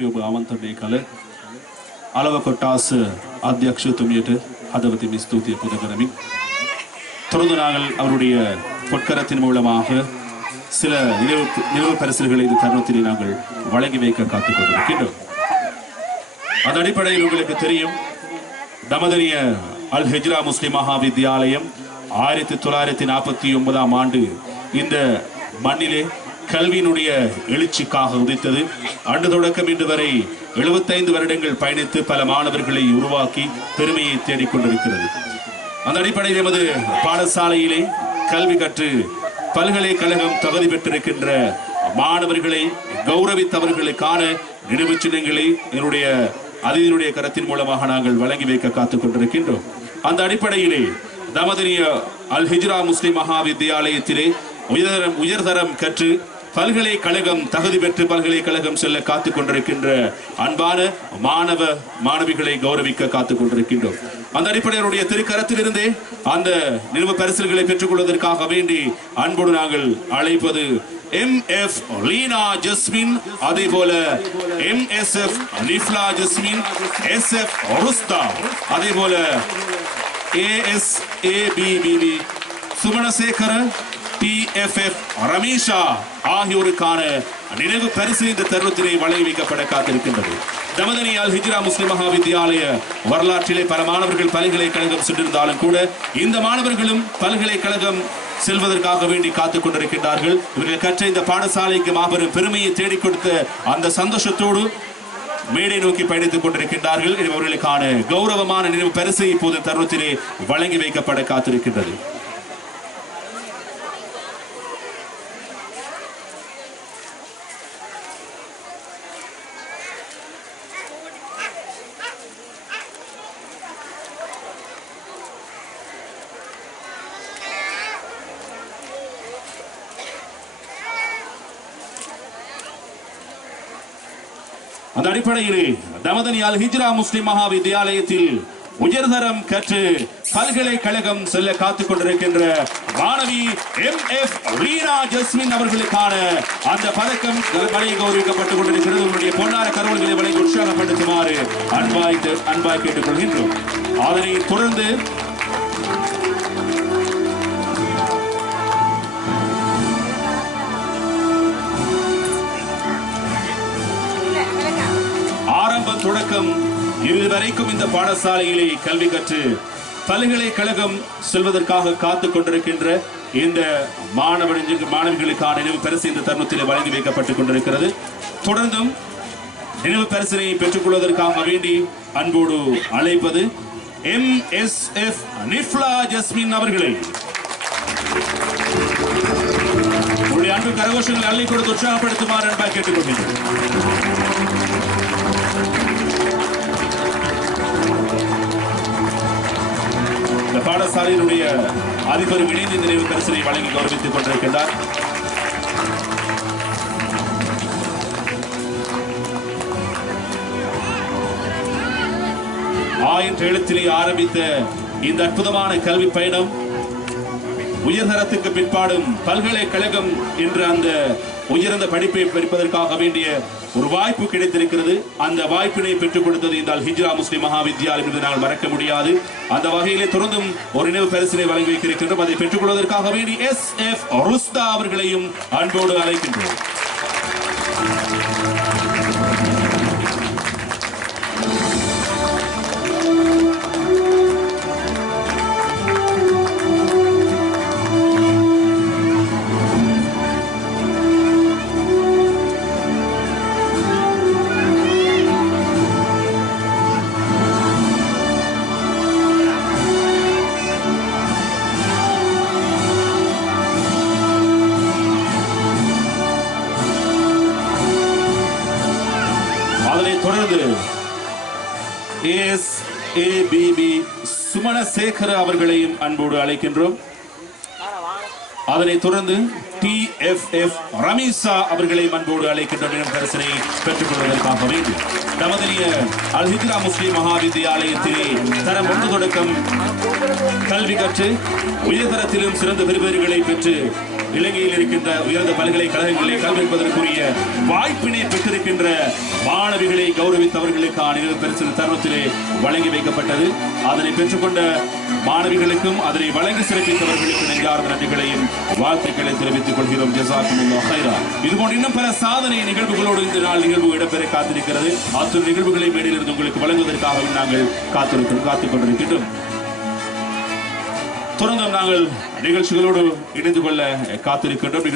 අපි ඔබ ආමන්ත්‍රණය කළ අලව කොටාස අධ්‍යක්ෂතුමියට හදවතින් ස්තුතිය පුද කරමින් தொடர்ந்து நாங்கள் அவருடைய பொற்கரத்தின் மூலமாக சில நினைவு பரிசுகளை இந்த தருணத்தில் நாங்கள் வழங்கி வைக்க காத்துக் கொண்டிருக்கின்றோம். அந்த அடிப்படையில் உங்களுக்கு தெரியும், தமதனிய அல் ஹிஜ்ரா முஸ்லிம் மகாவித்யாலயம் 1949ஆம் ஆண்டு இந்த மண்ணிலே கல்வியினுடைய எழுச்சிக்காக உதித்தது. அன்று தொடக்கம் இன்று வரை 75 வருடங்கள் பயணித்து பல மாணவர்களை உருவாக்கி பெருமையை தேடிக்கொண்டிருக்கிறது. அந்த அடிப்படையில் எமது பாடசாலையிலே கல்வி கற்று பல்கலைக்கழகம் தகுதி பெற்றிருக்கின்ற மாணவர்களை கௌரவித்தவர்களுக்கான நினைவு சின்னங்களை என்னுடைய அதிதியினுடைய கரத்தின் மூலமாக நாங்கள் வழங்கி வைக்க காத்துக் கொண்டிருக்கின்றோம். அந்த அடிப்படையிலே தமதனிய அல் ஹிஜ்ரா முஸ்லிம் மகாவித்யாலயத்திலே உயர்தரம் கற்று பல்கலைக்கழகம் தகுதி பெற்று பல்கலைக்கழகம் செல்ல காத்துக் கொண்டிருக்கின்ற அன்பான மாணவ மாணவிகளை கௌரவிக்க காத்துக் கொண்டிருக்கின்றோம். அந்த அடிப்படையினுடைய திருக்கரத்திலிருந்தே அந்த நினைவு பரிசுகளை பெற்றுக் கொள்வதற்காக வேண்டி அன்போடு நாங்கள் அழைப்பது MF லீனா ஜஸ்மின், அதே போல MSF நிஃப்லா ஜஸ்மின், SF ருஸ்தா, அதே போல ASABBB சுமணசேகர, TFF ரமீஷா ஆகியோருக்கான நினைவு பரிசு இந்த தருணத்திலே வழங்கி வைக்கப்பட காத்திருக்கின்றது. தமதனி அல் ஹிஜ்ரா முஸ்லிம் மகாவித்யாலய வரலாற்றிலே பல மாணவர்கள் பல்கலைக்கழகம் சென்றிருந்தாலும் கூட இந்த மாணவர்களும் பல்கலைக்கழகம் செல்வதற்காக வேண்டி காத்துக் கொண்டிருக்கின்றார்கள். இவர்கள் கற்ற இந்த பாடசாலைக்கு மாபெரும் பெருமையை தேடிக் கொடுத்த அந்த சந்தோஷத்தோடு மேடை நோக்கி பயணித்துக் கொண்டிருக்கின்றார்கள். இவர்களுக்கான கௌரவமான நினைவு பரிசு இப்போது தருணத்திலே வழங்கி வைக்கப்பட காத்திருக்கின்றது. அந்த அடிப்படையிலே தமதனி அல் ஹிஜ்ரா முஸ்லிம் மகாவித்யாலயத்தில் உயர்தரம் கற்று பல்கலைக்கழகம் செல்ல காத்துக் கொண்டிருக்கின்ற மாணவி MF லீனா ஜஸ்மின் அவர்களுக்கான அந்த பதக்கம் வழங்கி கௌரவிக்கப்பட்டுக் கொண்டிருக்கிறது. உங்களுடைய பொன்னார கருவல்களை வழங்கி உற்சாகப்படுத்துமாறு அன்பாய் கேட்டுக் கொள்கின்றோம். அதனை தொடர்ந்து ஆரம்பம் தொடக்கம் இறுதி வரைக்கும் இந்த பாடசாலையிலே கல்வி கற்று பல்கலைக்கழகம் செல்வதற்காக காத்துக் கொண்டிருக்கின்ற இந்த மாணவிகளுக்கான நினைவு பரிசு இந்த தருணத்தில் வழங்கி வைக்கப்பட்டுக் கொண்டிருக்கிறது. தொடர்ந்தும் நினைவு பரிசினை பெற்றுக் கொள்வதற்காக வேண்டி அன்போடு அழைப்பது MSF நிஃப்லா ஜஸ்மின் அவர்களை உங்களுடைய அன்பு கரகோஷங்களை அள்ளி கொடுத்து உற்சாகப்படுத்துமாறு அன்பாக கேட்டுக் கொள்கிறேன். இந்த பாடசாலையினுடைய அதிபர் இணைந்து நினைவு பரிசினை வழங்கி கௌரவித்துக் கொண்டிருக்கின்றார். ஆயிரம் எழுத்திலே ஆரம்பித்த இந்த அற்புதமான கல்வி பயணம் உயர்தரத்துக்கு பிற்பாடும் பல்கலைக்கழகம் என்ற அந்த உயர்ந்த படிப்பை படிப்பதற்காக வேண்டிய ஒரு வாய்ப்பு கிடைத்திருக்கிறது. அந்த வாய்ப்பினை பெற்றுக் கொடுத்தது இந்த அல் ஹிஜ்ரா முஸ்லிம் மகாவித்யாலயம் என்று நாங்கள் மறக்க முடியாது. அந்த வகையிலே தொடர்ந்தும் ஒரு நினைவு பரிசினை வழங்கி வைக்கின்றோம். அதை பெற்றுக் கொள்வதற்காக வேண்டி SF ருஸ்தா அவர்களையும் அன்போடு அழைக்கின்றோம். தொடர்ந்து ASABB சுமணசேகர அவர்களையும் அன்போடு அழைக்கின்றோம். அதனைத் தொடர்ந்து TFF ரமீஷா அவர்களையும் அன்போடு அழைக்கின்றோம். பரிசினை பெற்றுக் கொள்வதற்காக வேண்டி தமதனிய அல் ஹிஜ்ரா முஸ்லிம் மகாவித்யாலயத்திலே தரம் 1 தொடக்கம் கல்வி கற்று உயர்தரத்திலும் சிறந்த பெறுபேறுகளை பெற்று இலங்கையில் இருக்கின்ற உயர்ந்த பல்கலைக்கழகங்களில் கல்விப்பதற்குரிய வாய்ப்பினை பெற்றிருக்கின்ற மாணவிகளை கௌரவித்தவர்களுக்கான நினைவு பரிசு தருணத்திலே வழங்கி வைக்கப்பட்டது. அதனை பெற்றுக்கொண்ட மாணவிகளுக்கும் அதனை வழங்கி சிறப்பித்தவர்களுக்கு நெஞ்சார்ந்த நன்றிகளையும் வாழ்த்துக்களை தெரிவித்துக் கொள்கிறோம். ஜஸாக்குமுல்லாஹ் ஹைரா. இதுபோன்ற இன்னும் பல சாதனை நிகழ்வுகளோடு இந்த நாள் நிகழ்வு இடம்பெற காத்திருக்கிறது. அத்தனை நிகழ்வுகளை மேலிருந்து உங்களுக்கு வழங்குவதற்காக நாங்கள் காத்துக் கொண்டிருக்கின்றோம். தொடர்ந்து நாங்கள் நிகழ்ச்சிகளோடு இணைந்து கொள்ள காத்திருக்கின்றோம்.